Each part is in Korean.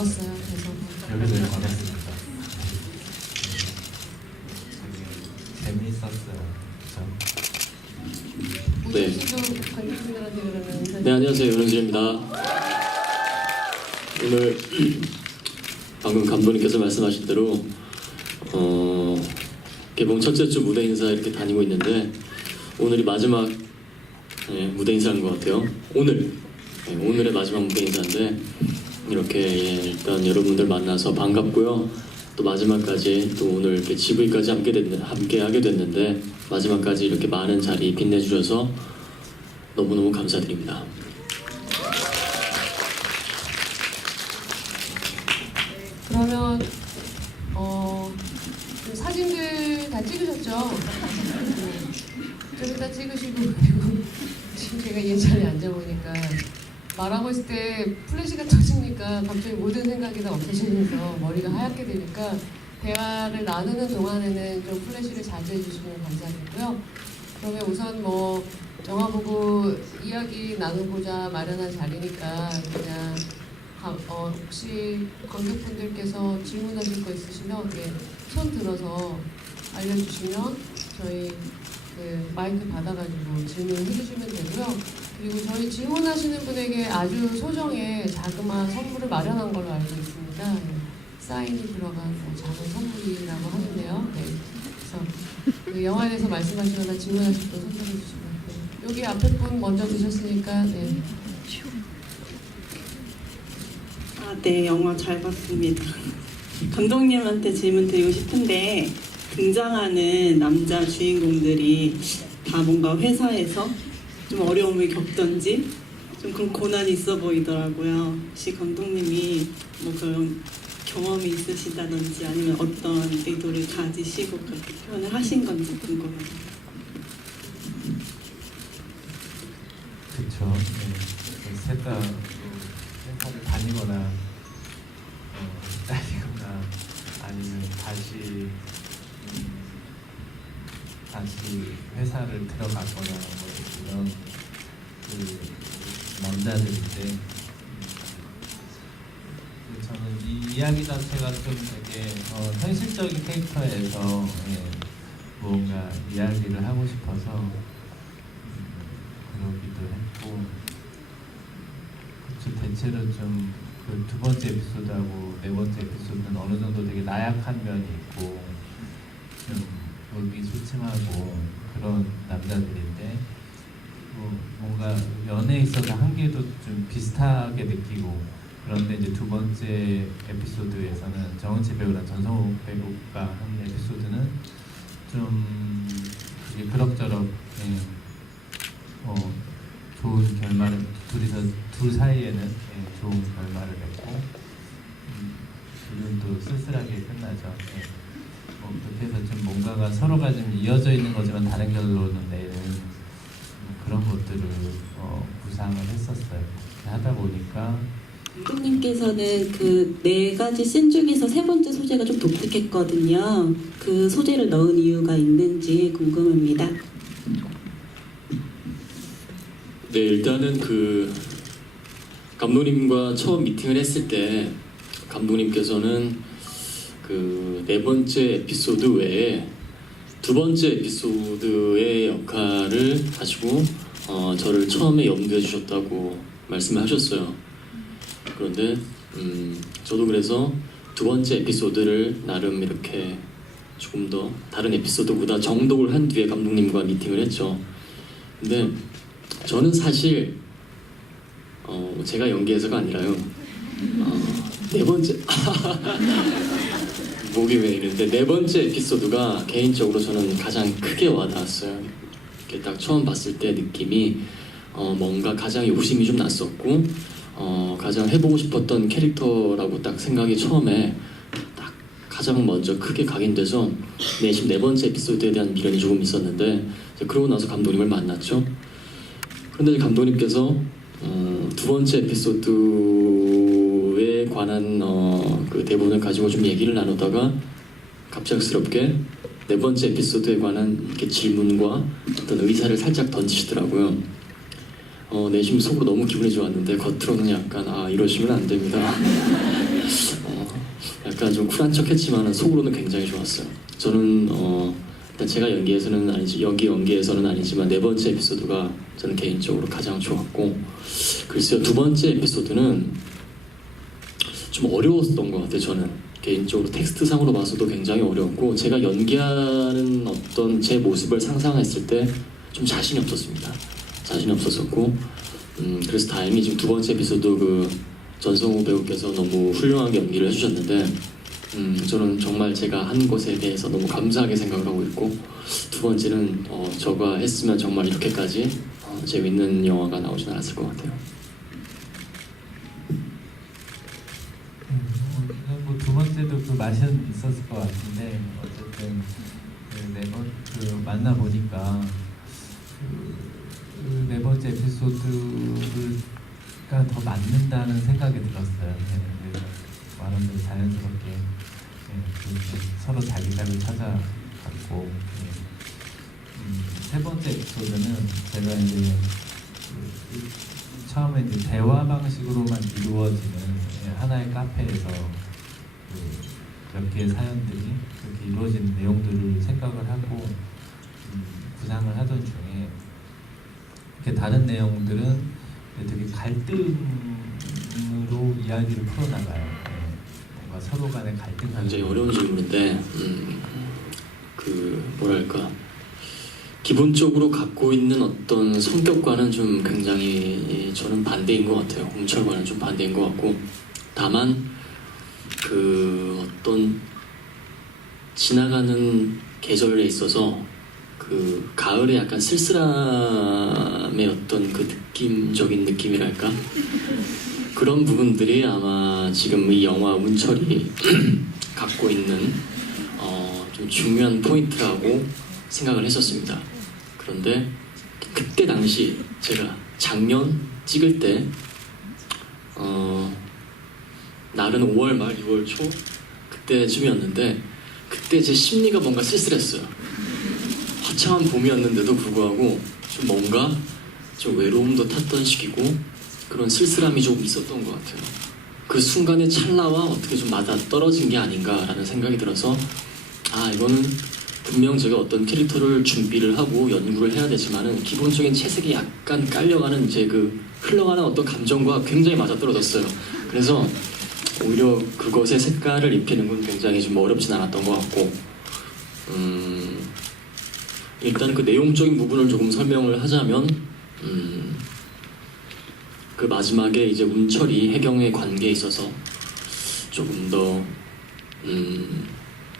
적었어요. 그래서 여기도 반갑습니다. 재미있었어요. 그렇죠? 네. 우진 씨도 관객분들한테 그러면 인사. 네, 안녕하세요. 윤영진입니다. 오늘 방금 감독님께서 말씀하신 대로 개봉 첫째 주 무대 인사 이렇게 다니고 있는데 오늘이 마지막 무대 인사인 것 같아요. 오늘의 마지막 무대 인사인데 이렇게 일단 여러분들 만나서 반갑고요. 또 마지막까지 또 오늘 이렇게 GV까지 함께 하게 됐는데 마지막까지 이렇게 많은 자리 빛내주셔서 너무너무 감사드립니다. 그러면 그 사진들 다 찍으셨죠? 저기 다 찍으시고 그리고 지금 제가 예전에 앉아보니까 말하고 있을 때 플래시가 터지니까 갑자기 모든 생각이 다 없어지면서 머리가 하얗게 되니까 대화를 나누는 동안에는 좀 플래시를 자주 해주시면 감사하겠고요. 그러면 우선 뭐 영화 보고 이야기 나누고자 마련한 자리니까 그냥 혹시 관객분들께서 질문하실 거 있으시면 손 들어서 알려주시면 저희 그 마이크 받아가지고 질문을 해주시면 되고요. 그리고 저희 질문하시는 분에게 아주 소정의 자그마한 선물을 마련한 걸로 알고 있습니다. 사인이 들어간 작은 선물이라고 하는데요. 네. 그래서 그 영화에 대해서 말씀하시거나 질문하실 분 손 들어주시면 여기 앞에 분 먼저 드셨으니까 네. 네, 영화 잘 봤습니다. 감독님한테 질문 드리고 싶은데 등장하는 남자 주인공들이 다 뭔가 회사에서 좀 어려움을 겪던지 좀 그런 고난이 있어 보이더라고요. 혹시 감독님이 뭐 그런 경험이 있으시다든지 아니면 어떤 의도를 가지시고 그렇게 표현을 하신 건지 궁금합니다. 그쵸. 네. 셋 다 회사를 다니거나 아니면 다시 회사를 들어가거나 뭐 이런 그 남자들인데 저는 이 이야기 자체가 좀 되게 현실적인 캐릭터에서 뭔가 이야기를 하고 싶어서 그러기도 했고 그쵸, 대체로 좀 그 두 번째 에피소드하고 네 번째 에피소드는 어느 정도 되게 나약한 면이 있고 좀 의기소침하고 그런 남자들인데 뭔가 연애에 있어서 한계도 좀 비슷하게 느끼고 그런데 이제 두 번째 에피소드에서는 정은치 배우랑 전성우 배우가 한 에피소드는 좀 그게 그럭저럭 좋은 결말을 둘 사이에는 좋은 결말을 맺고 둘은 또 쓸쓸하게 끝나죠. 그렇게 해서 좀 뭔가가 서로가 좀 이어져 있는 거지만 다른 결론은 내는 그런 것들을 구상을 했었어요. 하다 보니까 감독님께서는 그 네 가지 씬 중에서 세 번째 소재가 좀 독특했거든요. 그 소재를 넣은 이유가 있는지 궁금합니다. 네, 일단은 그 감독님과 처음 미팅을 했을 때 감독님께서는 그 네 번째 에피소드 외에 두 번째 에피소드의 역할을 하시고 저를 처음에 염두해 주셨다고 말씀을 하셨어요. 그런데 저도 그래서 두 번째 에피소드를 나름 이렇게 조금 더 다른 에피소드보다 정독을 한 뒤에 감독님과 미팅을 했죠. 근데 저는 사실 제가 연기해서가 아니라요. 네 번째 목이 왜 이런데 네 번째 에피소드가 개인적으로 저는 가장 크게 와닿았어요. 이렇게 딱 처음 봤을 때 느낌이 뭔가 가장 욕심이 좀 났었고 가장 해보고 싶었던 캐릭터라고 딱 생각이 처음에 딱 가장 먼저 크게 각인돼서 내심 네 번째 에피소드에 대한 미련이 조금 있었는데 그러고 나서 감독님을 만났죠. 그런데 감독님께서 두 번째 에피소드에 관한 그 대본을 가지고 좀 얘기를 나누다가 갑작스럽게 네 번째 에피소드에 관한 이렇게 질문과 어떤 의사를 살짝 던지시더라고요. 내심 속으로 너무 기분이 좋았는데 겉으로는 약간 이러시면 안 됩니다. 약간 좀 쿨한 척했지만 속으로는 굉장히 좋았어요. 저는 일단 제가 여기 연기에서는 아니지만 네 번째 에피소드가 저는 개인적으로 가장 좋았고, 글쎄요, 두 번째 에피소드는 좀 어려웠던 것 같아요. 저는 개인적으로 텍스트상으로 봐서도 굉장히 어려웠고, 제가 연기하는 어떤 제 모습을 상상했을 때 좀 자신이 없었습니다. 자신이 없었었고, 그래서 다행히 지금 두 번째 에피소드 그 전성우 배우께서 너무 훌륭하게 연기를 해주셨는데, 저는 정말 제가 한 것에 대해서 너무 감사하게 생각을 하고 있고, 두 번째는 저가 했으면 정말 이렇게까지 재밌는 영화가 나오진 않았을 것 같아요. 뭐 두 번째도 그 맛은 있었을 것 같은데, 어쨌든 그 만나 보니까 그 네 번째 에피소드가 더 맞는다는 생각이 들었어요. 그래서 말하면 자연스럽게 서로 자기감을 찾아갔고, 세 번째 에피소드는 제가 이제 처음에 이제 대화 방식으로만 이루어지는 하나의 카페에서 몇 개의 사연들이 그렇게 이루어지는 내용들을 생각을 하고 구상을 하던 중에, 이렇게 다른 내용들은 되게 갈등으로 이야기를 풀어나가요. 뭔가 서로 간의 갈등. 굉장히 어려운 질문인데, 뭐랄까, 기본적으로 갖고 있는 어떤 성격과는 좀 굉장히 저는 반대인 것 같아요. 홍철과는 좀 반대인 것 같고, 다만 그 어떤 지나가는 계절에 있어서 그 가을에 약간 쓸쓸함의 어떤 그 느낌적인 느낌이랄까, 그런 부분들이 아마 지금 이 영화 운철이 갖고 있는 좀 중요한 포인트라고 생각을 했었습니다. 그런데 그때 당시 제가 작년 찍을 때 날은 5월 말 6월 초 그때쯤이었는데, 그때 제 심리가 뭔가 쓸쓸했어요. 화창한 봄이었는데도 불구하고 좀 뭔가 좀 외로움도 탔던 시기고, 그런 쓸쓸함이 조금 있었던 것 같아요. 그 순간의 찰나와 어떻게 좀 맞아 떨어진 게 아닌가라는 생각이 들어서, 이거는 분명 제가 어떤 캐릭터를 준비를 하고 연구를 해야 되지만은 기본적인 채색이 약간 깔려가는 제 그 흘러가는 어떤 감정과 굉장히 맞아 떨어졌어요. 그래서 오히려 그것의 색깔을 입히는 건 굉장히 좀 어렵진 않았던 것 같고, 일단 그 내용적인 부분을 조금 설명을 하자면, 그 마지막에 이제 운철이 혜경의 관계에 있어서 조금 더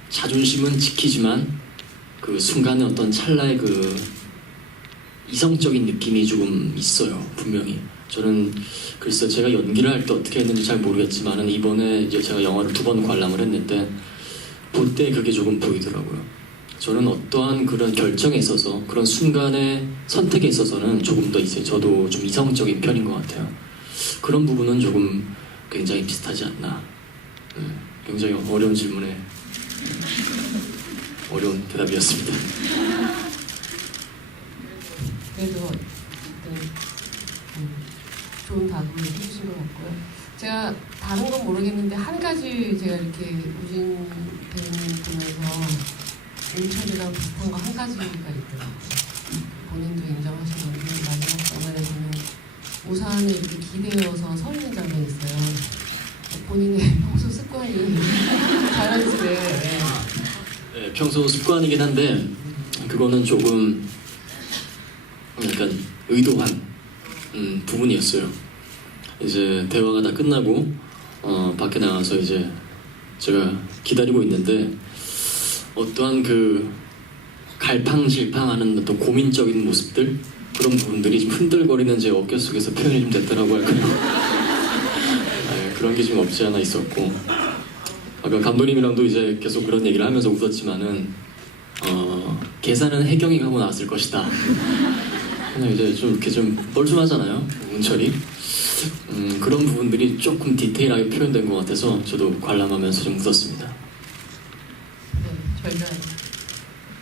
자존심은 지키지만 그 순간의 어떤 찰나의 그 이성적인 느낌이 조금 있어요. 분명히 저는 글쎄 제가 연기를 할 때 어떻게 했는지 잘 모르겠지만은 이번에 이제 제가 영화를 2번 관람을 했는데 볼 때 그게 조금 보이더라고요. 저는 어떠한 그런 결정에 있어서 그런 순간의 선택에 있어서는 조금 더 있어요. 저도 좀 이성적인 편인 것 같아요. 그런 부분은 조금 굉장히 비슷하지 않나. 굉장히 어려운 질문에 어려운 대답이었습니다. 그래도 어쨌든 좋은 답을 해주신 것 같고요. 제가 다른 건 모르겠는데 한 가지 제가 이렇게 우진 배우님 보면서 운철이랑 비슷한 거 한 가지가 있더라고요. 본인도 인정하신 건데 마지막 장면에서는 우산을 이렇게 기대어서 서 있는 장면이 있어요. 본인의 평소 습관이 자연스레. 네, 평소 습관이긴 한데 그거는 조금 약간 의도한 부분이었어요. 이제 대화가 다 끝나고 밖에 나가서 이제 제가 기다리고 있는데 어떠한 그 갈팡질팡하는 어떤 고민적인 모습들, 그런 부분들이 좀 흔들거리는 제 어깨 속에서 표현이 좀 됐더라고 할까요? 네, 그런 게 좀 없지 않아 있었고, 아까 감독님이랑도 이제 계속 그런 얘기를 하면서 웃었지만은 계산은 혜경이가 하고 나왔을 것이다. 그냥 이제 좀 이렇게 좀 뻘쭘하잖아요, 운철이. 그런 부분들이 조금 디테일하게 표현된 것 같아서 저도 관람하면서 좀 웃었습니다. 네, 저희가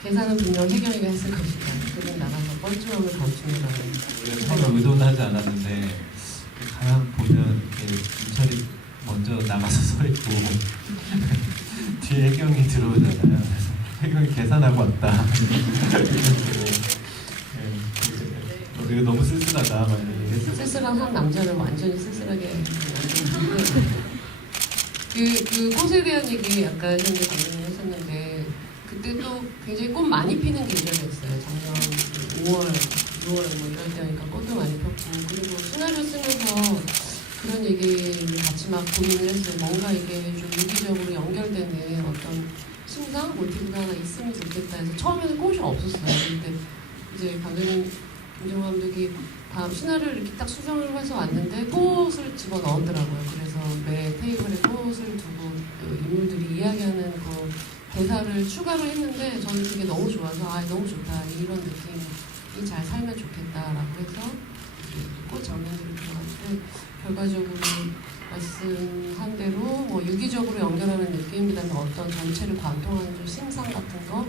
계산은 분명 혜경이가 했을 것이다. 그분 나가서 뻘쭘함을 감춥니다. 우리가 처음에 의도는 하지 않았는데 가만 보면 이렇게 윤철이 먼저 나가서 서 있고 뒤에 혜경이 들어오잖아요. 그래서 혜경이 계산하고 왔다. 이거 너무 쓸쓸하다. 막 이런 얘기 했었어요. 쓸쓸한 한 남자를 완전히 쓸쓸하게 만드는데 그 꽃에 대한 얘기 아까 현재 감독님 했었는데 그때 또 굉장히 꽃 많이 피는 계절이었어요. 작년 5월, 6월 뭐 이럴 때니까 꽃도 많이 폈고 그리고 시나리오 쓰면서 그런 얘기를 같이 막 고민을 했어요. 뭔가 이게 좀 유기적으로 연결되는 어떤 심상, 모티브가 하나 있으면 좋겠다 해서 처음에는 꽃이 없었어요. 근데 이제 감독님 김정우 감독이 다음 시나리오를 이렇게 딱 수정을 해서 왔는데 꽃을 집어 넣었더라고요. 그래서 매 테이블에 꽃을 두고 그 인물들이 이야기하는 그 대사를 추가로 했는데 저는 그게 너무 좋아서 아 너무 좋다 이런 느낌이 잘 살면 좋겠다라고 해서 꽃 장면들이 들어갔는데 결과적으로 말씀한 대로 뭐 유기적으로 연결하는 느낌 그다음에 어떤 전체를 관통하는 좀 심상 같은 거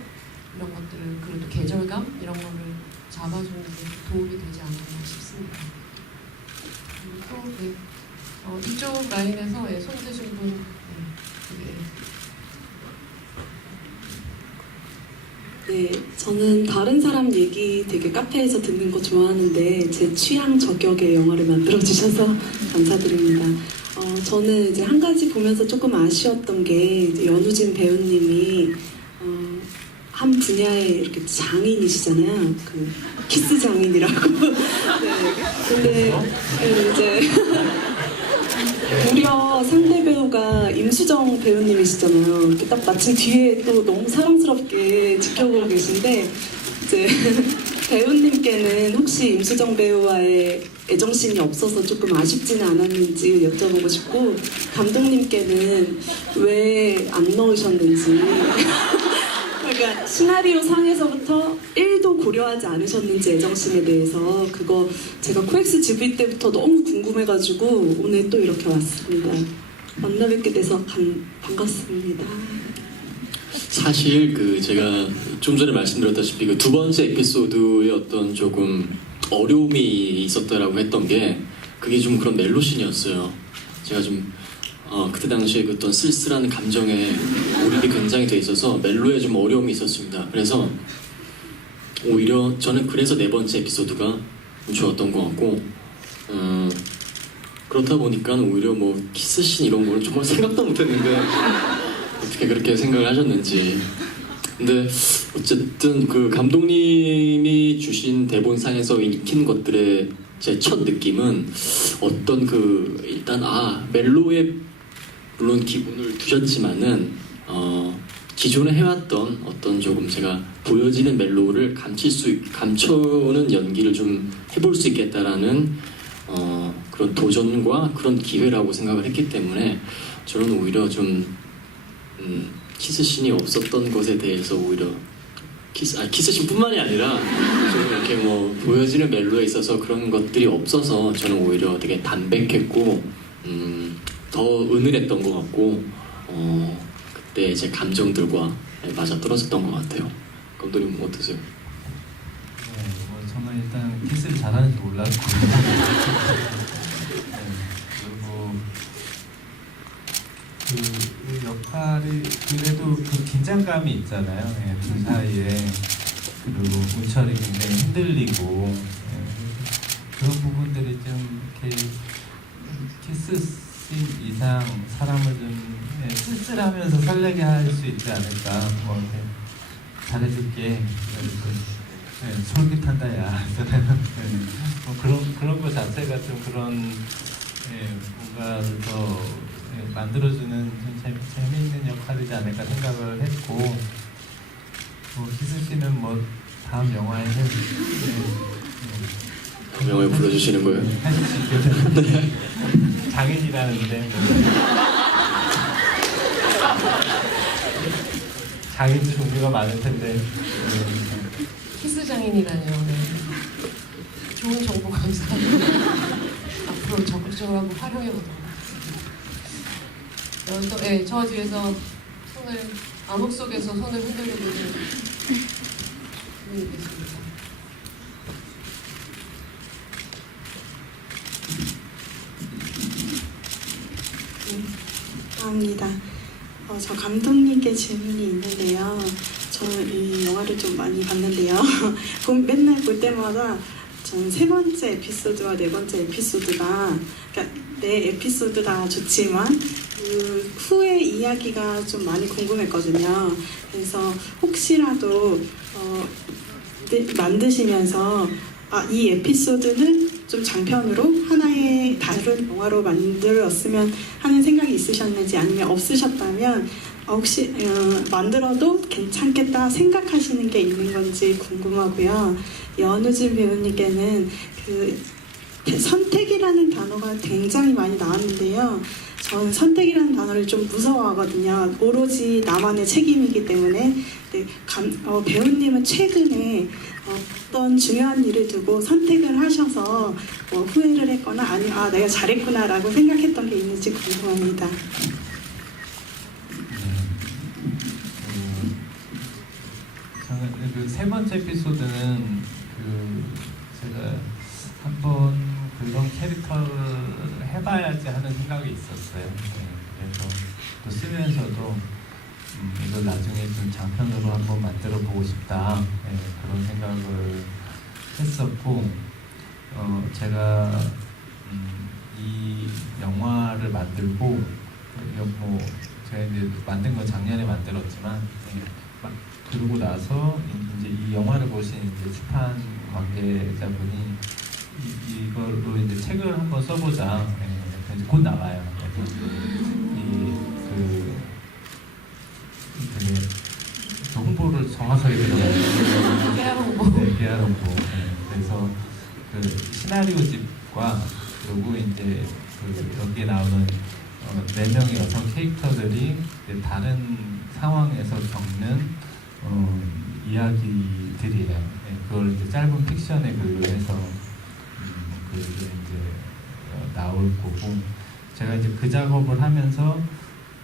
이런 것들을 그리고 또 계절감 이런 거를 잡아주는 데 도움이 되지 않았나 싶습니다. 그리고 또 네, 이쪽 라인에서 예, 손 드신 분 네, 저는 다른 사람 얘기 되게 카페에서 듣는 거 좋아하는데 제 취향 저격의 영화를 만들어주셔서 감사드립니다. 저는 이제 한 가지 보면서 조금 아쉬웠던 게 이제 연우진 배우님이 한 분야에 이렇게 장인이시잖아요. 그 키스 장인이라고. 네. 근데 이제 무려 상대 배우가 임수정 배우님이시잖아요. 이렇게 딱 마침 뒤에 또 너무 사랑스럽게 지켜보고 계신데 이제 배우님께는 혹시 임수정 배우와의 애정씬이 없어서 조금 아쉽지는 않았는지 여쭤보고 싶고 감독님께는 왜 안 넣으셨는지 그러니까 시나리오 상에서부터 1도 고려하지 않으셨는지 애정씬에 대해서 그거 제가 코엑스 GV 때부터 너무 궁금해가지고 오늘 또 이렇게 왔습니다. 만나 뵙게 돼서 반갑습니다. 사실 그 제가 좀 전에 말씀드렸다시피 그 두 번째 에피소드에 어떤 조금 어려움이 있었다라고 했던 게 그게 좀 그런 멜로신이었어요. 제가 좀 그때 당시에 그 어떤 쓸쓸한 감정에 몰입이 굉장히 돼 있어서 멜로에 좀 어려움이 있었습니다. 그래서 오히려 저는 그래서 네 번째 에피소드가 좋았던 것 같고 그렇다 보니까 오히려 뭐 키스씬 이런 거는 정말 생각도 못했는데 어떻게 그렇게 생각을 하셨는지. 근데 어쨌든 그 감독님이 주신 대본상에서 익힌 것들의 제 첫 느낌은 어떤 그 일단 멜로에 물론 기본을 두셨지만은 기존에 해왔던 어떤 조금 제가 보여지는 멜로를 감춰오는 연기를 좀 해볼 수 있겠다라는 그런 도전과 그런 기회라고 생각을 했기 때문에 저는 오히려 좀 키스씬이 없었던 것에 대해서 오히려 키스씬뿐만이 아니라 좀 이렇게 뭐 보여지는 멜로에 있어서 그런 것들이 없어서 저는 오히려 되게 담백했고 더 은은했던 것 같고 그때 제 감정들과 맞아 떨어졌던 것 같아요. 감독님 어떠세요? 네, 뭐 저는 일단 키스를 잘하는지 몰랐고 그리고 그 역할이 그래도 그 긴장감이 있잖아요. 예, 둘 사이에 그리고 문철이 굉장히 흔들리고 그런 부분들이 좀 이렇게 키스 이상 사람을 좀 쓸쓸하면서 설레게 할 수 있지 않을까. 뭐 이렇게 잘해줄게. 솔깃한다 야. 뭐 그런 거 자체가 좀 그런 뭔가를 더 만들어주는 좀 재미있는 역할이지 않을까 생각을 했고 뭐 희승 씨는 뭐 다음 영화에는 다음 영화에 불러주시는 거예요? 하실 수 있거든요. 장인이라는데 장인 종류가 많을 텐데 키스 장인이라뇨. 네. 좋은 정보 감사합니다. 앞으로 적극적으로 한번 활용해보도록 하겠습니다. 또, 네, 저 뒤에서 손을 암흑 속에서 손을 흔들리고 있는 분이 계십니다. 감사합니다. 저 감독님께 질문이 있는데요. 저는 이 영화를 좀 많이 봤는데요. 맨날 볼 때마다 저는 세 번째 에피소드와 네 번째 에피소드가, 그러니까 네 에피소드 다 좋지만 그 후의 이야기가 좀 많이 궁금했거든요. 그래서 혹시라도 만드시면서 이 에피소드는 좀 장편으로 하나의 다른 영화로 만들었으면 하는 생각이 있으셨는지, 아니면 없으셨다면 혹시 만들어도 괜찮겠다 생각하시는 게 있는 건지 궁금하고요. 연우진 배우님께는 그 선택이라는 단어가 굉장히 많이 나왔는데요. 저는 선택이라는 단어를 좀 무서워하거든요. 오로지 나만의 책임이기 때문에. 배우님은 최근에 어떤 중요한 일을 두고 선택을 하셔서 후회를 했거나 아니면 내가 잘했구나라고 생각했던 게 있는지 궁금합니다. 저는 그 세 번째 에피소드는 제가 한번 그런 캐릭터를 해봐야지 하는 생각이 있었어요. 그래서 또 쓰면서도 이걸 나중에 좀 장편으로 한번 만들어 보고 싶다, 그런 생각을 했었고, 제가 이 영화를 만들고 제가 이제 만든 건 작년에 만들었지만, 그러고 나서 이제 이 영화를 보신 이제 출판 관계자분이 이걸로 이제 책을 한번 써보자. 이제 곧 나와요. 되게 홍보를 정확하게 들어가요. 깨알 홍보. 네, 깨알 홍보. 그래서 그 시나리오집과 그리고 이제 여기에 나오는 4명의 여성 캐릭터들이 이제 다른 상황에서 겪는 이야기들이에요. 그걸 이제 짧은 픽션의 글로 해서 그게 이제 나올 거고, 제가 이제 그 작업을 하면서,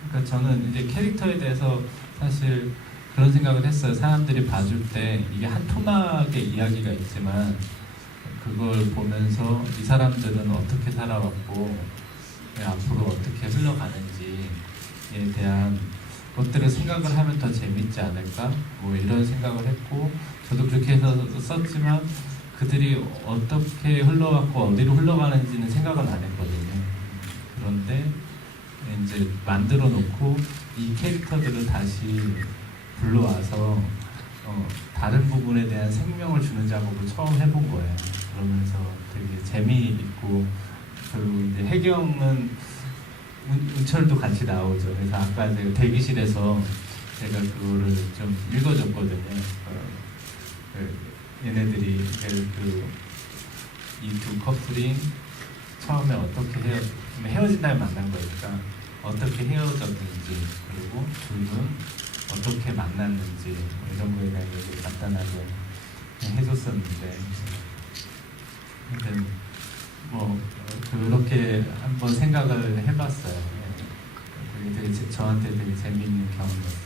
그러니까 저는 이제 캐릭터에 대해서 사실 그런 생각을 했어요. 사람들이 봐줄 때 이게 한 토막의 이야기가 있지만 그걸 보면서 이 사람들은 어떻게 살아왔고 앞으로 어떻게 흘러가는지에 대한 것들을 생각을 하면 더 재밌지 않을까? 이런 생각을 했고, 저도 그렇게 해서 썼지만 그들이 어떻게 흘러갔고 어디로 흘러가는지는 생각은 안 했거든요. 그런데 이제 만들어 놓고 이 캐릭터들을 다시 불러와서 다른 부분에 대한 생명을 주는 작업을 처음 해본 거예요. 그러면서 되게 재미있고, 그리고 이제 혜경은 은철도 같이 나오죠. 그래서 아까 제가 대기실에서 제가 그거를 좀 읽어줬거든요. 얘네들이 이 두 커플이 처음에 어떻게 헤어진 다음에 만난 거니까 어떻게 헤어졌는지, 그리고 둘은 어떻게 만났는지 이런 거에 대한 얘기를 간단하게 해줬었는데, 근데 그렇게 한번 생각을 해봤어요. 그게 되게 저한테 되게 재미있는 경험이었습니다.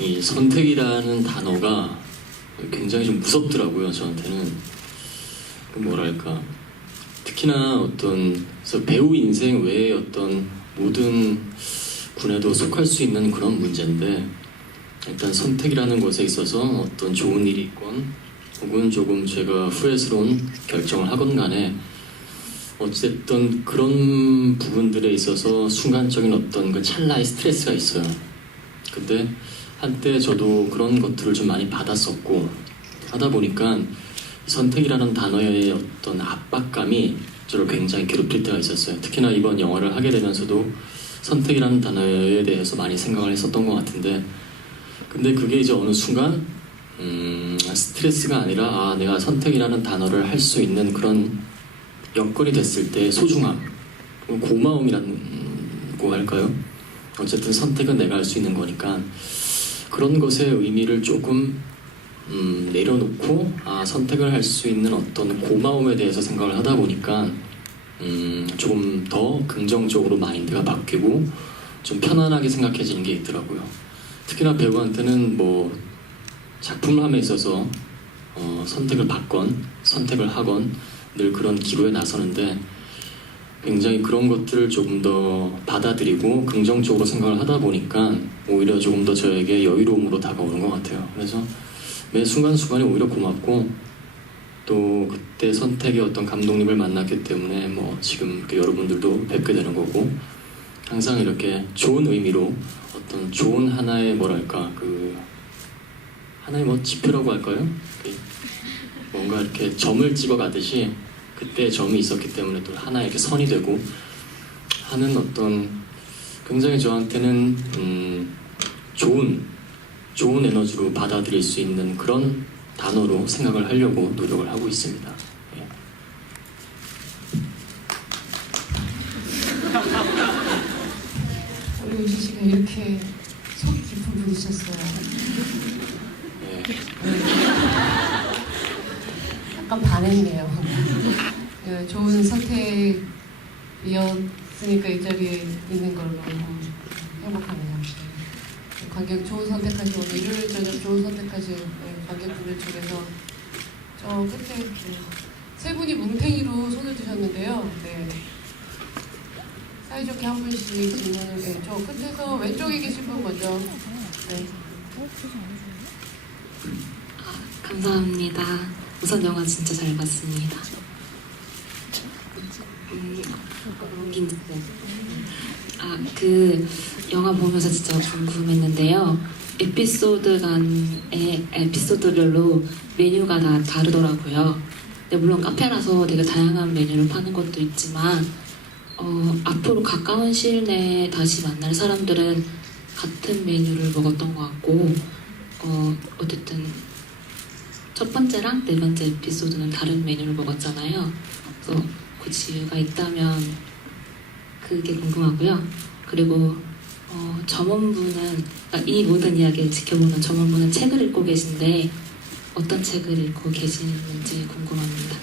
이 선택이라는 단어가 굉장히 좀 무섭더라고요. 저한테는. 뭐랄까, 특히나 그래서 배우 인생 외에 어떤 모든 군에도 속할 수 있는 그런 문제인데, 일단 선택이라는 것에 있어서 어떤 좋은 일이 있건 혹은 조금 제가 후회스러운 결정을 하건 간에 어쨌든 그런 부분들에 있어서 순간적인 어떤 그 찰나의 스트레스가 있어요. 근데 한때 저도 그런 것들을 좀 많이 받았었고, 하다 보니까 선택이라는 단어의 어떤 압박감이 저를 굉장히 괴롭힐 때가 있었어요. 특히나 이번 영화를 하게 되면서도 선택이라는 단어에 대해서 많이 생각을 했었던 것 같은데, 근데 그게 이제 어느 순간 스트레스가 아니라 내가 선택이라는 단어를 할 수 있는 그런 여건이 됐을 때 소중함, 고마움이라고 할까요? 어쨌든 선택은 내가 할 수 있는 거니까 그런 것의 의미를 조금 내려놓고 선택을 할 수 있는 어떤 고마움에 대해서 생각을 하다 보니까 조금 더 긍정적으로 마인드가 바뀌고 좀 편안하게 생각해지는 게 있더라고요. 특히나 배우한테는 작품을 함에 있어서 선택을 받건 선택을 하건 늘 그런 기로에 나서는데, 굉장히 그런 것들을 조금 더 받아들이고 긍정적으로 생각을 하다 보니까 오히려 조금 더 저에게 여유로움으로 다가오는 것 같아요. 그래서 매 순간순간이 오히려 고맙고 또 그때 선택의 어떤 감독님을 만났기 때문에 뭐 지금 이렇게 여러분들도 뵙게 되는 거고 항상 이렇게 좋은 의미로 어떤 좋은 하나의 뭐랄까 그 하나의 뭐 지표라고 할까요? 뭔가 이렇게 점을 찍어 가듯이 그때 점이 있었기 때문에 또 하나의 이렇게 선이 되고 하는 어떤 굉장히 저한테는 좋은 에너지로 받아들일 수 있는 그런 단어로 생각을 하려고 노력을 하고 있습니다. 예. 우리 우지 씨가 이렇게 속이 깊은 분이셨어요. 예. 약간 반했네요. 예, 좋은 선택이었으니까 이 자리에 있는 걸로 행복하네요. 관객 좋은 선택하신 오늘 일요일 저녁 좋은 선택하신 관객분들 중에서 저 끝에 세 분이 뭉탱이로 손을 드셨는데요. 네. 사이좋게 한 분씩 질문을 저 끝에서 왼쪽에 계신 분 먼저. 네. 감사합니다. 우선 영화 진짜 잘 봤습니다. 그 영화 보면서 진짜 궁금했는데요. 에피소드 간의 에피소드별로 메뉴가 다 다르더라고요. 근데 물론 카페라서 되게 다양한 메뉴를 파는 것도 있지만 앞으로 가까운 시일 내에 다시 만날 사람들은 같은 메뉴를 먹었던 것 같고 어쨌든 첫 번째랑 네 번째 에피소드는 다른 메뉴를 먹었잖아요. 그래서 그 이유가 있다면 그게 궁금하고요. 그리고 점원분은 그러니까 이 모든 이야기를 지켜보는 점원분은 책을 읽고 계신데 어떤 책을 읽고 계시는지 궁금합니다.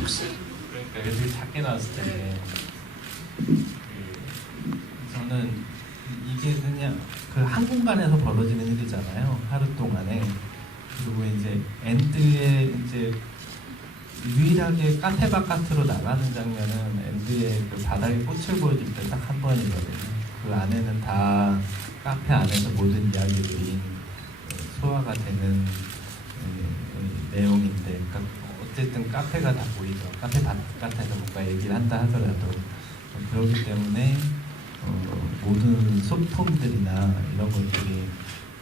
혹시 그러니까 애들이 작게 나왔을 때 저는 이게 그냥 그 한 공간에서 벌어지는 일이잖아요. 하루 동안에. 그리고 이제 엔드에 이제 유일하게 카페 바깥으로 나가는 장면은 엔드의 그 바닥에 꽃을 보여줄 때 딱 한 번이거든요. 그 안에는 다 카페 안에서 모든 이야기들이 소화가 되는 내용인데, 그러니까 어쨌든 카페가 다 보이죠. 카페 바깥에서 뭔가 얘기를 한다 하더라도 그렇기 때문에 모든 소품들이나 이런 것들이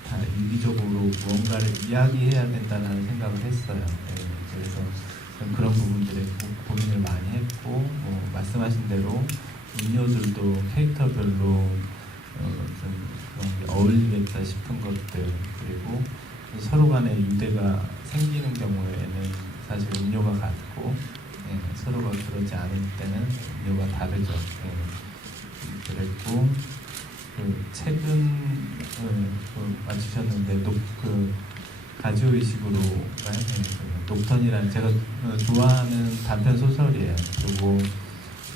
다 유기적으로 무언가를 이야기해야 된다는 생각을 했어요. 네, 그래서 그런 부분들에 고민을 많이 했고, 말씀하신 대로 음료들도 캐릭터별로 좀 그런 게 어울리겠다 싶은 것들, 그리고 서로 간에 유대가 생기는 경우에는 사실 음료가 같고, 서로가 그러지 않을 때는 음료가 다르죠. 그랬고, 그 책은 맞추셨는데 그 가지오의식으로 녹턴이라는 제가 좋아하는 단편 소설이에요. 그리고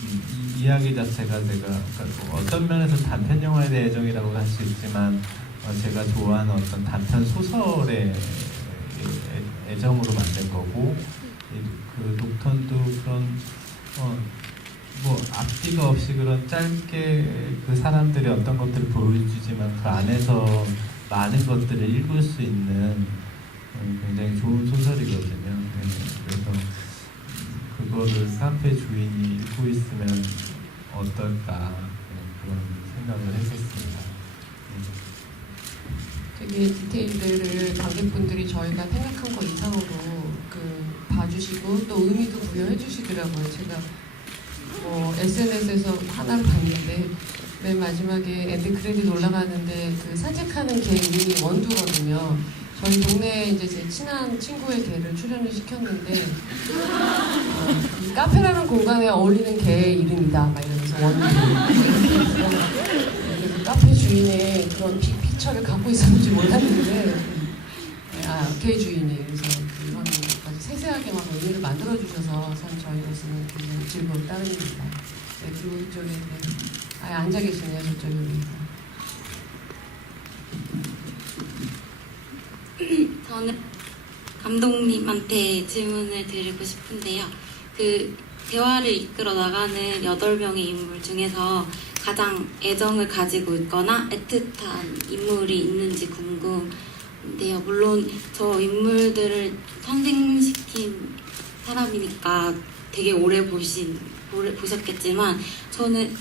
이 이야기 자체가 그러니까 어떤 면에서 단편 영화에 대한 애정이라고 할 수 있지만 제가 좋아하는 어떤 단편 소설의 애정으로 만든 거고, 그 녹턴도 그런 뭐 앞뒤가 없이 그런 짧게 그 사람들이 어떤 것들을 보여주지만 그 안에서 많은 것들을 읽을 수 있는 굉장히 좋은 소설이거든요. 그래서 그거를 카페 주인이 읽고 있으면 어떨까 그런 생각을 했었습니다. 되게 디테일들을 관객분들이 저희가 생각한 것 이상으로 봐주시고 또 의미도 부여해 주시더라고요. 제가 SNS에서 하나를 봤는데 맨 마지막에 엔드 크레딧 올라가는데 그 산책하는 개 이름이 원두거든요. 저희 동네에 이제 제 친한 친구의 개를 출연을 시켰는데 이 카페라는 공간에 어울리는 개의 이름이다 막 이러면서 원두. 그래서 카페 주인의 그런 픽처를 갖고 있었는지 몰랐는데 개 주인이 그래서 이런 아주 세세하게 막 의미를 만들어 주셔서 참 저희로서는 굉장히 즐거운 따름입니다. 네, 그쪽에 앉아 계시네요, 저쪽에. 저는 감독님한테 질문을 드리고 싶은데요. 그 대화를 이끌어 나가는 8명의 인물 중에서 가장 애정을 가지고 있거나 애틋한 인물이 있는지 궁금한데요. 물론 저 인물들을 탄생시킨 사람이니까 되게 오래 보셨겠지만 저는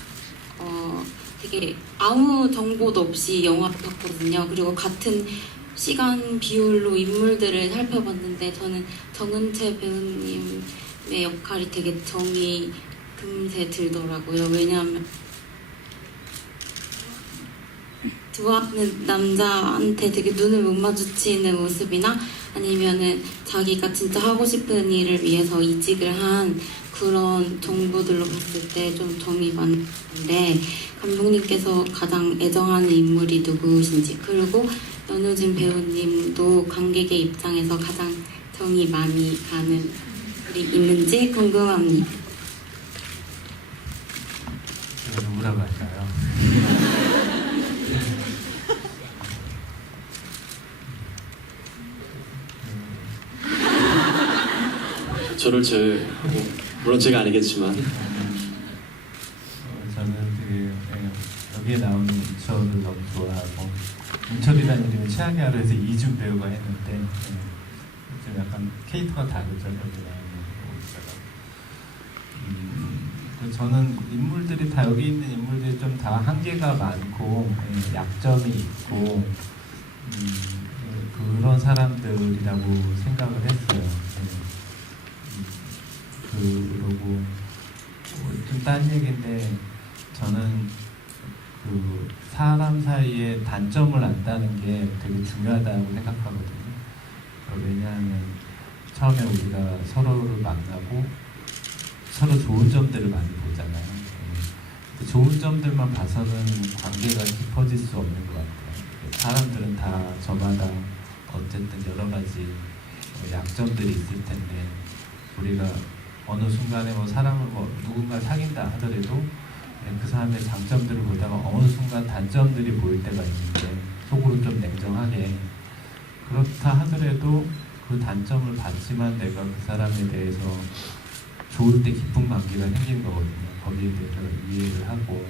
되게 아무 정보도 없이 영화를 봤거든요. 그리고 같은 시간 비율로 인물들을 살펴봤는데 저는 정은채 배우님의 역할이 되게 정이 금세 들더라고요. 왜냐하면 좋아하는 남자한테 되게 눈을 못 마주치는 모습이나 아니면은 자기가 진짜 하고 싶은 일을 위해서 이직을 한 그런 정보들로 봤을 때 좀 정이 많은데 감독님께서 가장 애정하는 인물이 누구신지 그리고 연우진 배우님도 관객의 입장에서 가장 정이 많이 가는 글이 있는지 궁금합니다. 누구라고 할까요? 저를 제일 물론 제가 아니겠지만 저는 되게 여기에 나오는 문철을 너무 좋아하고 문철이라는 이름이 최악의 하루에서 이준 배우가 했는데 좀 약간 캐릭터가 다르죠. 여기 나오는 오디션은. 저는 인물들이 다 여기 있는 인물들이 좀 다 한계가 많고 약점이 있고 그런 사람들이라고 생각을 했어요. 그러고 좀 딴 얘기인데 저는 그 사람 사이에 단점을 안다는 게 되게 중요하다고 생각하거든요. 왜냐하면 처음에 우리가 서로를 만나고 서로 좋은 점들을 많이 보잖아요. 그 좋은 점들만 봐서는 관계가 깊어질 수 없는 것 같아요. 사람들은 다 저마다 어쨌든 여러 가지 약점들이 있을 텐데 우리가 어느 순간에 뭐 사람을 누군가 사귄다 하더라도 그 사람의 장점들을 보다가 어느 순간 단점들이 보일 때가 있는데 속으로 좀 냉정하게 그렇다 하더라도 그 단점을 봤지만 내가 그 사람에 대해서 좋을 때 기쁜 관계가 생긴 거거든요. 거기에 대해서 이해를 하고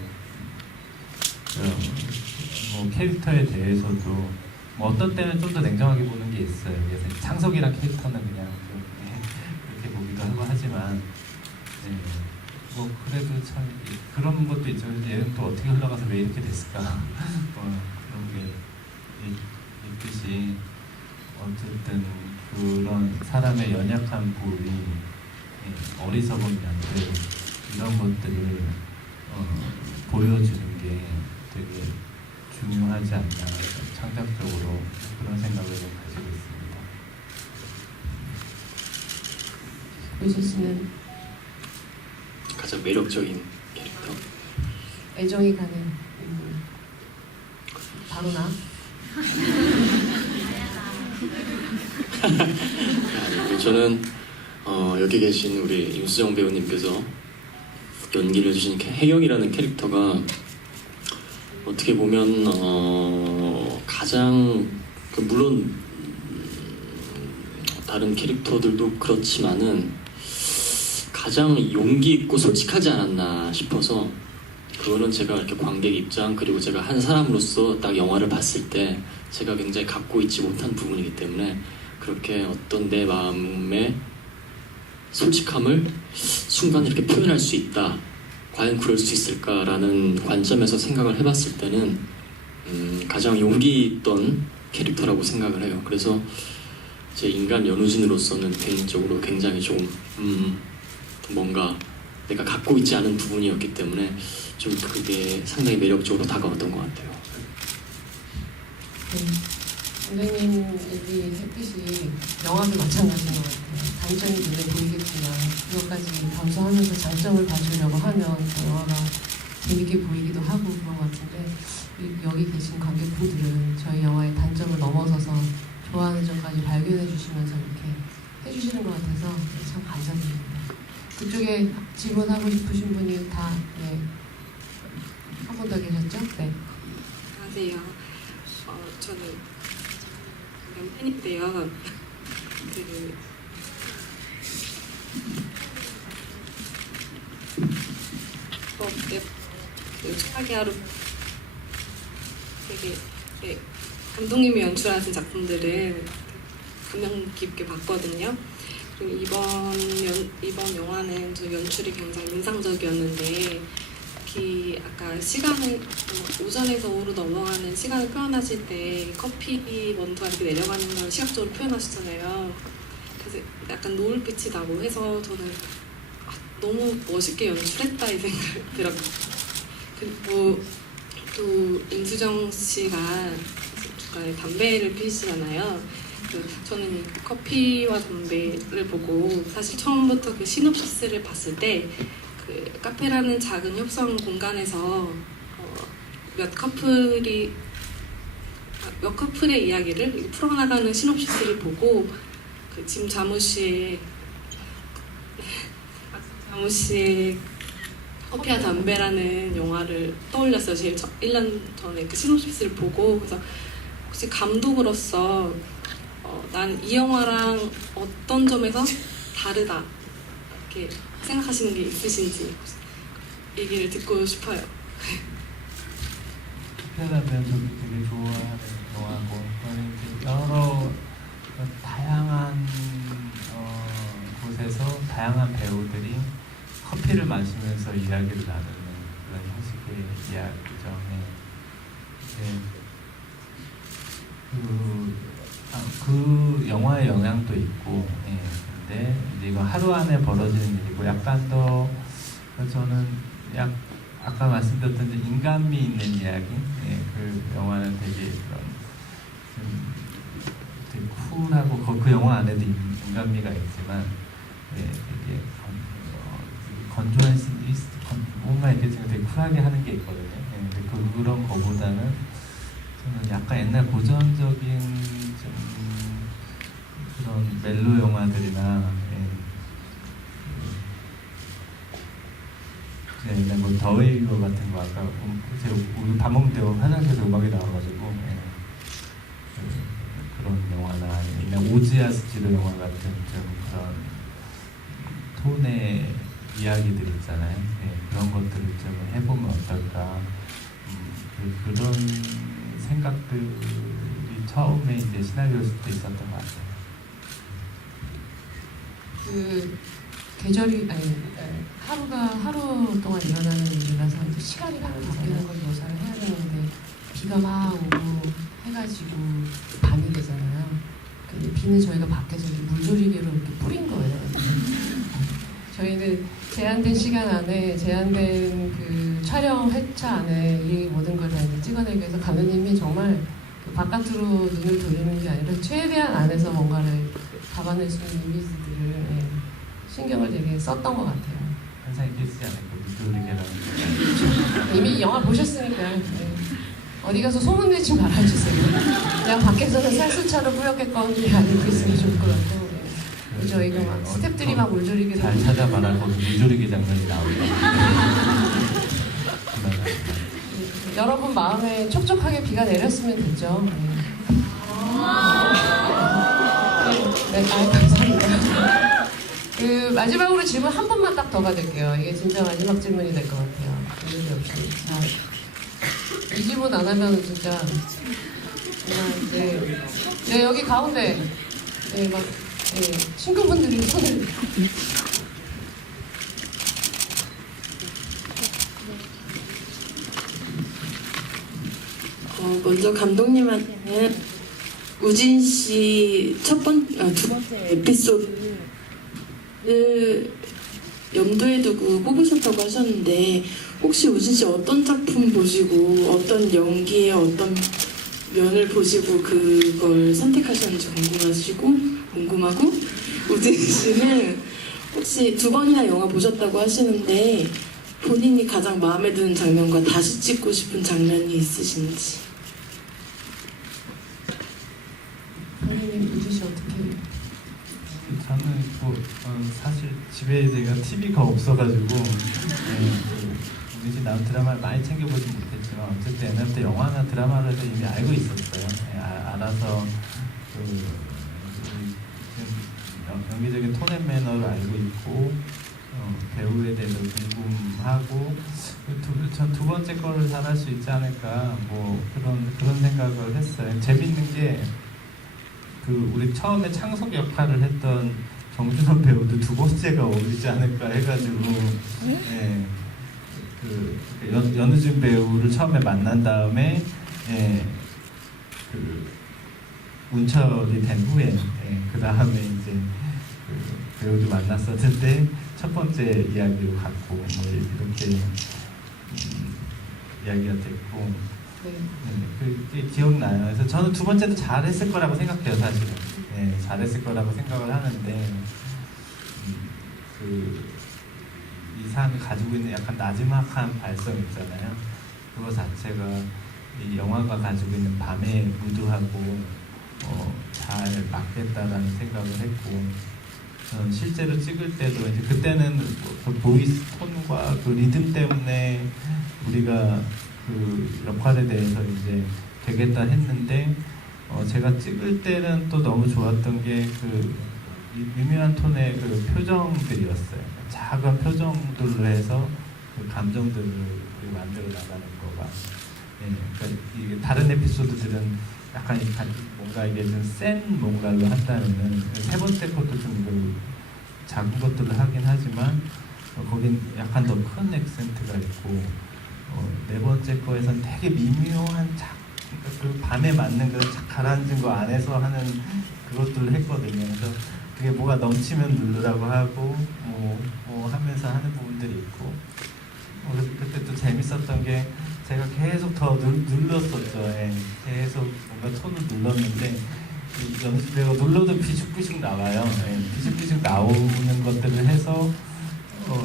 뭐 캐릭터에 대해서도 뭐 어떤 때는 좀 더 냉정하게 보는 게 있어요. 그래서 창석이랑 캐릭터는 그냥 좀 그렇게 보기도 하고 하지만 뭐 그래도 참 그런 것도 있죠. 얘는 또 어떻게 흘러가서 왜 이렇게 됐을까 그런 게 있듯이 어쨌든 그런 사람의 연약한 부위 어리석은 면들 이런 것들을 보여주는 게 되게 중요하지 않나 창작적으로 그런 생각을 좀 가지고 있습니다. 유수 씨는 가장 매력적인 캐릭터. 애정이 가는 인물 바로 나. 저는 여기 계신 우리 임수정 배우님께서 연기를 해주신 혜경이라는 캐릭터가 어떻게 보면 가장 물론 다른 캐릭터들도 그렇지만은 가장 용기 있고 솔직하지 않았나 싶어서 그거는 제가 이렇게 관객 입장 그리고 제가 한 사람으로서 딱 영화를 봤을 때 제가 굉장히 갖고 있지 못한 부분이기 때문에 그렇게 어떤 내 마음의 솔직함을 순간 이렇게 표현할 수 있다. 과연 그럴 수 있을까라는 관점에서 생각을 해봤을 때는 가장 용기 있던 캐릭터라고 생각을 해요. 그래서 제 인간 연우진으로서는 개인적으로 굉장히 조금 뭔가 내가 갖고 있지 않은 부분이었기 때문에 좀 그게 상당히 매력적으로 다가왔던 것 같아요. 선생님 얘기했듯이 영화도 마찬가지인 것 같아요. 단점이 눈에 보이겠지만 그것까지 감수하면서 장점을 봐주려고 하면 그 영화가 재밌게 보이기도 하고 그런 것 같은데 여기 계신 관객분들은 저희 영화의 단점을 넘어서서 좋아하는 점까지 발견해 주시면서 이렇게 해주시는 것 같아서 참 감사드립니다. 그쪽에 질문하고 싶으신 분이 다 한 분 더 계셨죠? 네. 안녕하세요. 저는 팬인데요. 때 그 최악의 하루 되게 감독님이 연출하신 작품들을 감명 깊게 봤거든요. 그리고 이번 영화는 저 연출이 굉장히 인상적이었는데 특히 아까 시간을 오전에서 오후로 넘어가는 시간을 표현하실 때 커피 원두가 이렇게 내려가는 걸 시각적으로 표현하시잖아요. 그래서 약간 노을빛이 나고 해서 저는 너무 멋있게 연출했다 이 생각이 들었고, 그리고 또 임수정 씨가 중간에 담배를 피시잖아요. 저는 이 커피와 담배를 보고 사실 처음부터 그 시놉시스를 봤을 때 그 카페라는 작은 협성 공간에서 몇 커플의 이야기를 풀어나가는 시놉시스를 보고 그 짐 자무시의 커피와 담배라는 영화를 떠올렸어요. 제일 1년 전에 그 시놉시스를 보고. 그래서 혹시 감독으로서 난 이 영화랑 어떤 점에서 다르다 이렇게 생각하시는 게 있으신지 얘기를 듣고 싶어요. 특별하면 저도 되게 좋아하는 영화고, 이제 여러 다양한 곳에서 다양한 배우들이 커피를 마시면서 이야기를 나누는 그런 형식의 이야기죠. 그 영화의 영향도 있고, 근데 이제 이거 하루 안에 벌어지는 일이고, 약간 더 저는 아까 말씀드렸던 이제 인간미 있는 이야기, 그 영화는 되게 되게 쿨하고 그 영화 안에도 인간미가 있지만, 되게 건조한 뭔가 이렇게 되게 쿨하게 하는 게 있거든요. 근데 그런 거보다는 저는 약간 옛날 고전적인 좀 그런 멜로 영화들이나 그냥 옛날 뭐 더웨이거 같은 거 아까 우리 밥 먹을 때 화장실에서 음악이 나와가지고 그런 영화나 아니면 오즈아스지로 영화 같은 좀 그런 톤의 이야기들 있잖아요. 그런 것들을 좀 해보면 어떨까. 그런 생각들이 처음에 이제 시나리오 쓸 때 있었던 것 같아요. 그 계절이 하루가 하루 동안 일어나는 일이라서 이제 시간이 바뀌는 걸 묘사를 해야 되는데 비가 막 오고 해가지고 밤이 되잖아요. 그 비는 저희가 밖에서 이렇게 물조리개로 이렇게 뿌린 거예요. 저희는 제한된 시간 안에 제한된 그 촬영 회차 안에 이 모든 걸 다 찍어내기 위해서 감독님이 정말 그 바깥으로 눈을 돌리는 게 아니라 최대한 안에서 뭔가를 잡아낼 수 있는 이미지들을 신경을 되게 썼던 것 같아요. 항상 이렇게 쓰지 않을까, 물조리개라는 이미 영화 보셨으니까 어디 가서 소문내지 말아주세요. 그냥 밖에서는 쌀수차로 뿌옇겠거니 알고 있으면 좋을 것 같고. 저희가 막 스태프들이 막 물조리개를 잘 찾아봐라. 거기 물조리개 장면이 나오니까. 여러분 마음에 촉촉하게 비가 내렸으면 됐죠. 네, 감사합니다. 그 마지막으로 질문 한 번만 딱 더 받을게요. 이게 진짜 마지막 질문이 될 것 같아요. 일이 없이. 자, 이 질문 안 하면 진짜 정말 네, 여기 가운데 친구분들이 손을 먼저 감독님한테는 우진 씨 두 번째 에피소드를 염두에 두고 뽑으셨다고 하셨는데 혹시 우진 씨 어떤 작품 보시고 어떤 연기의 어떤 면을 보시고 그걸 선택하셨는지 궁금하고 우진 씨는 혹시 2번이나 영화 보셨다고 하시는데 본인이 가장 마음에 드는 장면과 다시 찍고 싶은 장면이 있으신지. 선생님 우진 씨 어떻게? 저는 사실 집에 제가 TV가 없어가지고 우리 집 나온 드라마를 많이 챙겨보진 못했지만 어쨌든 옛날부터 영화나 드라마를 이미 알고 있었어요. 알아서 연기적인 톤 앤 매너를 알고 있고 배우에 대해서 궁금하고 전 두 번째 거를 잘할 수 있지 않을까 뭐 그런 생각을 했어요. 재밌는 게 그 우리 처음에 창석 역할을 했던 정준원 배우도 두 번째가 어울리지 않을까 해가지고 예, 그 연우진 배우를 처음에 만난 다음에 예, 그 운철이 된 후에 그 다음에 이제 그 배우도 만났었는데 첫 번째 이야기로 갔고 뭐 이렇게 이야기가 됐고 네. 그게 기억나요. 그래서 저는 두 번째도 잘했을 거라고 생각해요, 사실은. 네, 잘했을 거라고 생각을 하는데 이 사람이 가지고 있는 약간 나지막한 발성 있잖아요. 그거 자체가 이 영화가 가지고 있는 밤의 무드하고 잘 맞겠다라는 생각을 했고 저는 실제로 찍을 때도 이제 그때는 그 보이스 톤과 그 리듬 때문에 우리가 그 역할에 대해서 이제 되겠다 했는데 제가 찍을 때는 또 너무 좋았던 게 그 미묘한 톤의 그 표정들이었어요. 작은 표정들로 해서 그 감정들을 만들어 나가는 거가. 그러니까 이게 다른 에피소드들은 약간 뭔가 이게 좀 센 뭔가로 한다면은 세 번째 것도 좀 그 작은 것들을 하긴 하지만 거긴 약간 더 큰 액센트가 있고 네 번째 거에선 되게 미묘한 그 밤에 맞는 그 가라앉은 거 안에서 하는 그것들을 했거든요. 그래서 그게 뭐가 넘치면 누르라고 하고 뭐 하면서 하는 부분들이 있고 그래서 그때 또 재밌었던 게 제가 계속 더 눌렀었죠. 예. 계속 뭔가 톤을 눌렀는데 연습 배우가 눌러도 비죽비죽 나와요. 예. 비죽비죽 나오는 것들을 해서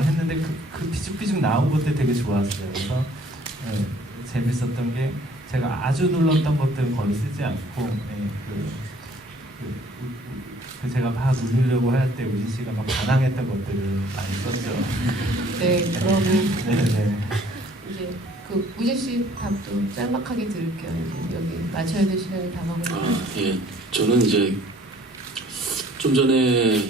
했는데 그 비죽비죽 나온 것들이 되게 좋았어요. 그래서 재밌었던 게 제가 아주 눌렀던 것들은 거의 쓰지 않고 제가 막 누르려고 할 때 우진 씨가 막 반항했던 것들을 많이 썼죠. 네, 그러면 네네. 이제 그 우진 씨 답도 짤막하게 들을게요. 여기 맞춰야 될 시간이 다 먹었는데. 예, 저는 이제 좀 전에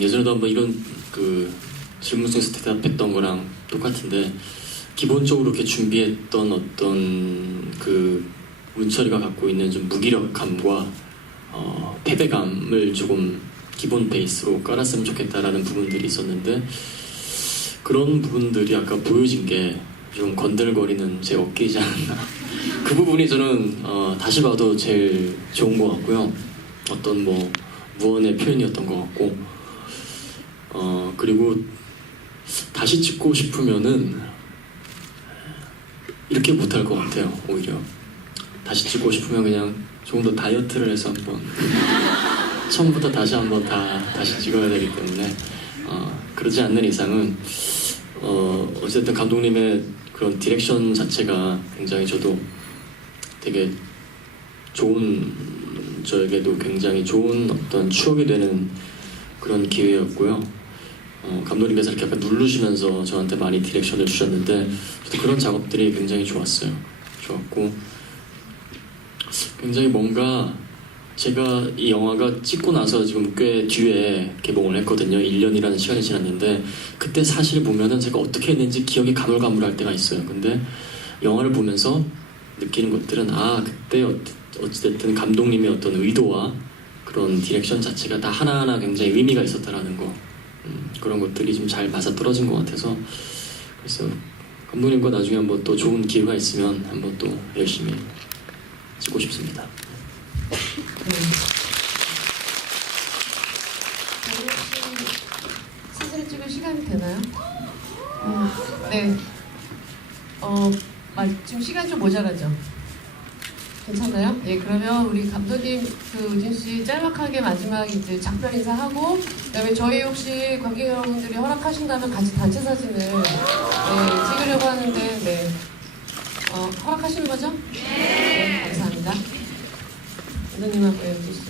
예전에도 한번 이런 그 질문 속에서 대답했던 거랑 똑같은데 기본적으로 이렇게 준비했던 어떤 그 운철이가 갖고 있는 좀 무기력함과 패배감을 조금 기본 베이스로 깔았으면 좋겠다라는 부분들이 있었는데 그런 부분들이 아까 보여진 게 좀 건들거리는 제 어깨이지 않았나. 그 부분이 저는 다시 봐도 제일 좋은 것 같고요. 어떤 뭐 무언의 표현이었던 것 같고 그리고 다시 찍고 싶으면은 이렇게 못할 것 같아요. 오히려 다시 찍고 싶으면 그냥 조금 더 다이어트를 해서 한번 처음부터 다시 한번 다시 찍어야 되기 때문에 그러지 않는 이상은 어쨌든 감독님의 그런 디렉션 자체가 굉장히 저도 되게 좋은 저에게도 굉장히 좋은 어떤 추억이 되는 그런 기회였고요. 감독님께서 이렇게 약간 누르시면서 저한테 많이 디렉션을 주셨는데 저도 그런 작업들이 굉장히 좋았고 굉장히 뭔가 제가 이 영화가 찍고 나서 지금 꽤 뒤에 개봉을 했거든요. 1년이라는 시간이 지났는데 그때 사실 보면은 제가 어떻게 했는지 기억이 가물가물할 때가 있어요. 근데 영화를 보면서 느끼는 것들은 그때 어찌됐든 감독님의 어떤 의도와 그런 디렉션 자체가 다 하나하나 굉장히 의미가 있었다라는 거 그런 것들이 좀 잘 맞아떨어진 것 같아서 그래서 감독님과 나중에 한번 또 좋은 기회가 있으면 한번 또 열심히 찍고 싶습니다. 네. 혹시 사진을 찍을 시간이 되나요? 네. 지금 시간 좀 모자라죠? 괜찮아요? 예, 그러면 우리 감독님 우진 씨 짤막하게 마지막 이제 작별 인사하고 그다음에 저희 혹시 관객 여러분들이 허락하신다면 같이 단체 사진을 찍으려고 하는데 허락하시는 거죠? 네, 감사합니다. 감독님하고 영진 씨.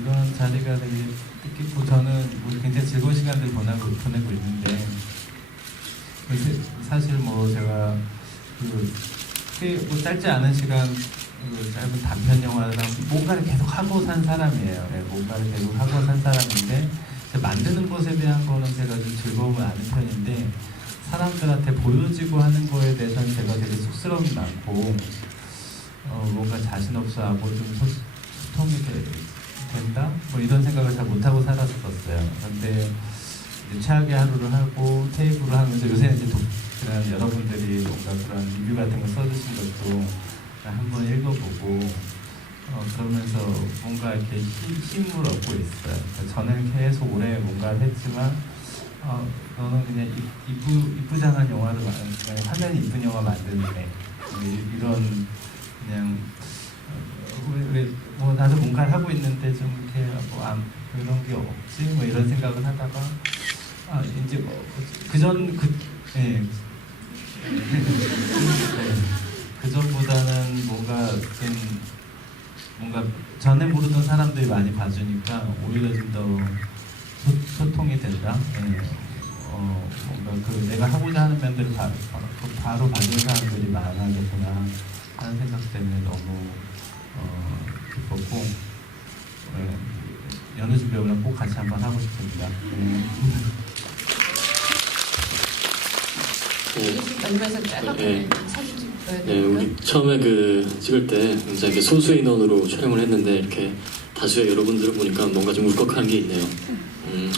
이런 자리가 되게 뜻깊고 저는 굉장히 즐거운 시간들 보내고 있는데 사실 뭐 제가 뭐 짧지 않은 시간 그 짧은 단편 영화랑 뭔가를 계속 하고 산 사람이에요. 예, 뭔가를 계속 하고 산 사람인데 만드는 것에 대한 거는 제가 좀 즐거움을 아는 편인데 사람들한테 보여지고 하는 거에 대해서는 제가 되게 쑥스러움이 많고 뭔가 자신 없어하고 좀 소통이 된다? 뭐 이런 생각을 잘 못하고 살았었어요. 그런데 이제 최악의 하루를 하고 테이블을 하면서 요새는 이제 그런 여러분들이 뭔가 그런 리뷰 같은 거 써주신 것도 한번 읽어보고 그러면서 뭔가 이렇게 힘을 얻고 있어요. 그러니까 저는 계속 오래 뭔가를 했지만 너는 그냥 이쁘장한 영화를 그냥 화면이 이쁜 영화 만드는 애 이런 그냥 뭐 나도 뭔가를 하고 있는데 좀 이렇게 그런 게 없지 뭐 이런 생각을 하다가 이제 그전보다는 뭔가 전에 모르던 사람들이 많이 봐주니까 오히려 좀 더 소통이 된다. 뭔가 내가 하고자 하는 면들을 바로 봐주는 사람들이 많아졌구나 하는 생각 때문에 너무 기뻤고 연애 준비하면 꼭 같이 한번 하고 싶습니다. 마지막에 짧게 사진 찍어야 네, 되니까. 우리 처음에 찍을 때 굉장히 이렇게 소수 인원으로 촬영을 했는데 이렇게 다수의 여러분들을 보니까 뭔가 좀 울컥한 게 있네요.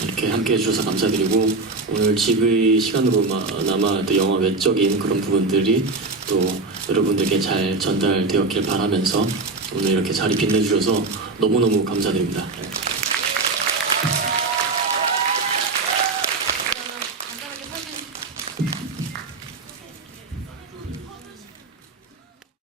이렇게 함께 해주셔서 감사드리고 오늘 집의 시간으로나마 또 영화 외적인 그런 부분들이 또 여러분들께 잘 전달되었길 바라면서 오늘 이렇게 자리 빛내주셔서 너무너무 감사드립니다.